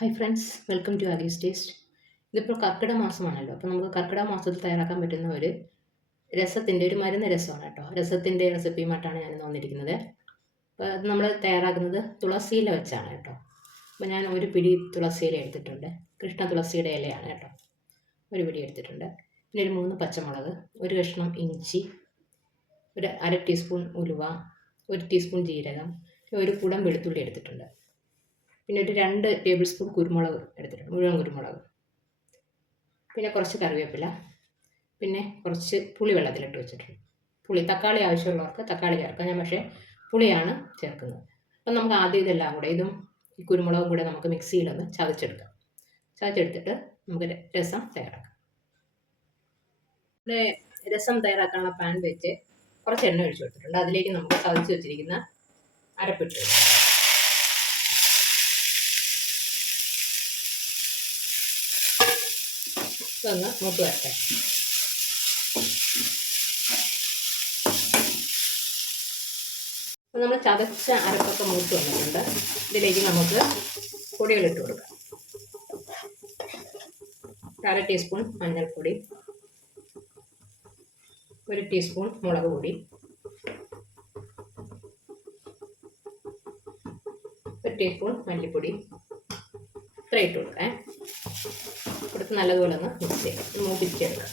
Hi friends welcome to Aagees taste ഇതിപ്പോൾ കർക്കിട മാസമാണല്ലോ. അപ്പോൾ നമുക്ക് കർക്കിട മാസത്തിൽ തയ്യാറാക്കാൻ പറ്റുന്ന ഒരു രസത്തിന്റെ ഒരു മരുന്ന് രസമാണ് കേട്ടോ. രസത്തിന്റെ റെസിപ്പിയുമായിട്ടാണ് ഞാൻ വന്നിരിക്കുന്നത്. അപ്പോൾ അത് നമ്മൾ തയ്യാറാക്കുന്നത് തുളസിയില വെച്ചാണ് കേട്ടോ. അപ്പോൾ ഞാൻ ഒരു പിടി തുളസിയില എടുത്തിട്ടുണ്ട്. കൃഷ്ണ തുളസിയുടെ ഇലയാണ് കേട്ടോ. ഒരു പിടി എടുത്തിട്ടുണ്ട്. പിന്നെ ഒരു മൂന്ന് പച്ചമുളക് ഒരു കഷ്ണം ഇഞ്ചി ഒരു അര ടീസ്പൂൺ ഉലുവ ഒരു ടീസ്പൂൺ ജീരകം ഒരു കുടം വെളുത്തുള്ളി എടുത്തിട്ടുണ്ട്. പിന്നെ ഒരു രണ്ട് ടേബിൾ സ്പൂൺ കുരുമുളക് എടുത്തിട്ടുണ്ട് മുഴുവൻ കുരുമുളക്. പിന്നെ കുറച്ച് കറിവേപ്പില പിന്നെ കുറച്ച് പുളി വെള്ളത്തിലിട്ട് വെച്ചിട്ടുണ്ട്. പുളി തക്കാളി ആവശ്യമുള്ളവർക്ക് തക്കാളി ചേർക്കാം. ഞാൻ പക്ഷേ പുളിയാണ് ചേർക്കുന്നത്. അപ്പം നമുക്ക് ആദ്യം ഇതെല്ലാം കൂടെ ഇതും ഈ കുരുമുളകും കൂടെ നമുക്ക് മിക്സിയിലൊന്ന് ചതച്ചെടുക്കാം. ചതച്ചെടുത്തിട്ട് നമുക്ക് രസം തയ്യാറാക്കാം. രസം തയ്യാറാക്കാനുള്ള പാൻ വെച്ച് കുറച്ച് എണ്ണ ഒഴിച്ചു കൊടുത്തിട്ടുണ്ട്. അതിലേക്ക് നമുക്ക് ചതച്ച് വെച്ചിരിക്കുന്ന അരപ്പിട്ട് ഇതൊന്ന് മൂത്ത് വരട്ടെ അപ്പോൾ നമ്മൾ ചതച്ച അരപ്പൊക്കെ മൂത്ത് വന്നിട്ടുണ്ട്. ഇതിലേക്ക് നമുക്ക് പൊടികളിട്ട് കൊടുക്കാം. അര ടീസ്പൂൺ മഞ്ഞൾപ്പൊടി ഒരു ടീസ്പൂൺ മുളക് പൊടി ഒരു ടീസ്പൂൺ മല്ലിപ്പൊടി. ഇത്ര ഇട്ട് കൊടുക്കാം. കൊടുത്ത് നല്ലതുപോലെ ഒന്ന് മിക്സ് ചെയ്യാം. മൂപ്പിച്ചെടുക്കാം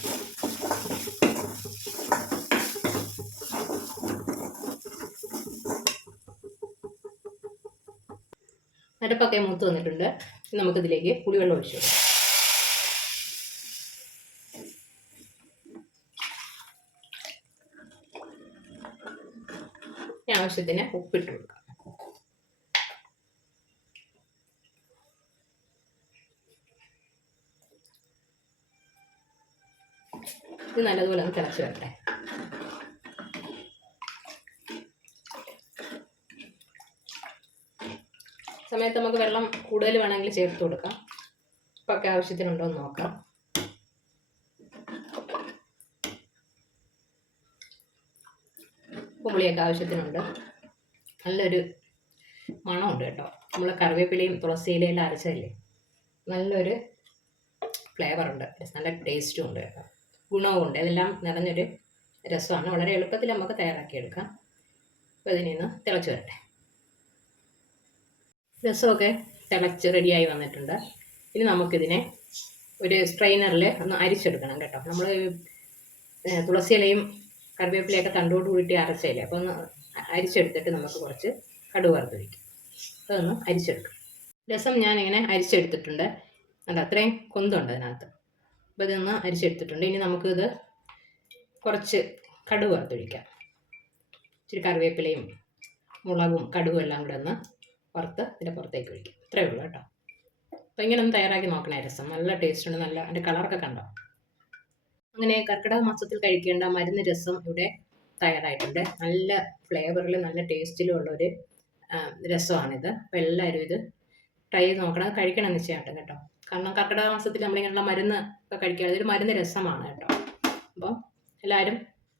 അരപ്പൊക്കെ മൂത്ത് വന്നിട്ടുണ്ട്. നമുക്കിതിലേക്ക് പുളിവെള്ളം ഒഴിച്ചു കൊടുക്കാം. ആവശ്യത്തിന് ഉപ്പിട്ട് കൊടുക്കാം. ഇത് നല്ലതുപോലെ ഒന്ന് തിളച്ച് വരട്ടെ. സമയത്ത് നമുക്ക് വെള്ളം കൂടുതൽ വേണമെങ്കിൽ ചേർത്ത് കൊടുക്കാം. ഇപ്പം ഒക്കെ ആവശ്യത്തിനുണ്ടോ എന്ന് നോക്കാം. പുളിയൊക്കെ ആവശ്യത്തിനുണ്ട്. നല്ലൊരു മണമുണ്ട് കേട്ടോ. നമ്മൾ കറിവേപ്പിലയും തുളസിയിലയെല്ലാം അരച്ചതല്ലേ? നല്ലൊരു ഫ്ലേവറുണ്ട് നല്ല ടേസ്റ്റും ഉണ്ട് കേട്ടോ. ഗുണവുമുണ്ട്. ഇതെല്ലാം നിറഞ്ഞൊരു രസമാണ്. വളരെ എളുപ്പത്തിൽ നമുക്ക് തയ്യാറാക്കിയെടുക്കാം. അപ്പോൾ ഇതിനെ ഒന്ന് തിളച്ച് വരട്ടെ. രസമൊക്കെ തിളച്ച് റെഡിയായി വന്നിട്ടുണ്ട്. ഇനി നമുക്കിതിനെ ഒരു സ്ട്രെയിനറിൽ ഒന്ന് അരിച്ചെടുക്കണം കേട്ടോ. നമ്മൾ തുളസിയിലയും കറിവേപ്പിലയൊക്കെ തണ്ടോട് കൂടിയിട്ട് അരച്ചയില്ലേ അപ്പോൾ ഒന്ന് അരിച്ചെടുത്തിട്ട് നമുക്ക് കുറച്ച് കടുക് വറുത്ത് വയ്ക്കും അതൊന്ന് അരിച്ചെടുക്കും. രസം ഞാനിങ്ങനെ അരിച്ചെടുത്തിട്ടുണ്ട്. അത് അത്രയും കൊന്തുണ്ട് അതിനകത്ത്. അപ്പോൾ ഇതൊന്ന് അരിച്ചെടുത്തിട്ടുണ്ട്. ഇനി നമുക്കിത് കുറച്ച് കടുക് വറുത്തൊഴിക്കാം. ഇച്ചിരി കറിവേപ്പിലയും മുളകും കടുകും എല്ലാം കൂടെ ഒന്ന് വറുത്ത് ഇതിന്റെ പുറത്തേക്ക് ഒഴിക്കാം. ഇത്രയേ ഉള്ളൂ കേട്ടോ. അപ്പോൾ ഇങ്ങനെ ഒന്ന് തയ്യാറാക്കി നോക്കണേ രസം. നല്ല ടേസ്റ്റ് ഉണ്ട്. നല്ല അതിന്റെ കളറൊക്കെ കണ്ടോ? അങ്ങനെ കർക്കിടക മാസത്തിൽ കഴിക്കേണ്ട മരുന്ന് രസം ഇവിടെ തയ്യാറായിട്ടുണ്ട്. നല്ല ഫ്ലേവറിൽ നല്ല ടേസ്റ്റിലും ഉള്ളൊരു രസമാണിത്. അപ്പോൾ എല്ലാവരും ഇത് ട്രൈ ചെയ്ത് നോക്കണം. കഴിക്കണം നിശ്ചയമായിട്ടും കേട്ടോ. കാരണം കർക്കിടക മാസത്തിൽ നമ്മളിങ്ങനെയുള്ള മരുന്ന് ഒക്കെ കഴിക്കുക. അതൊരു മരുന്ന് രസമാണ് കേട്ടോ. അപ്പോൾ എല്ലാവരും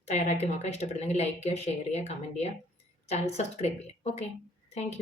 തയ്യാറാക്കി നോക്കുക. ഇഷ്ടപ്പെടുന്നെങ്കിൽ ലൈക്ക് ചെയ്യുക ഷെയർ ചെയ്യുക കമന്റ് ചെയ്യുക. ചാനൽ സബ്സ്ക്രൈബ് ചെയ്യുക. Okay thank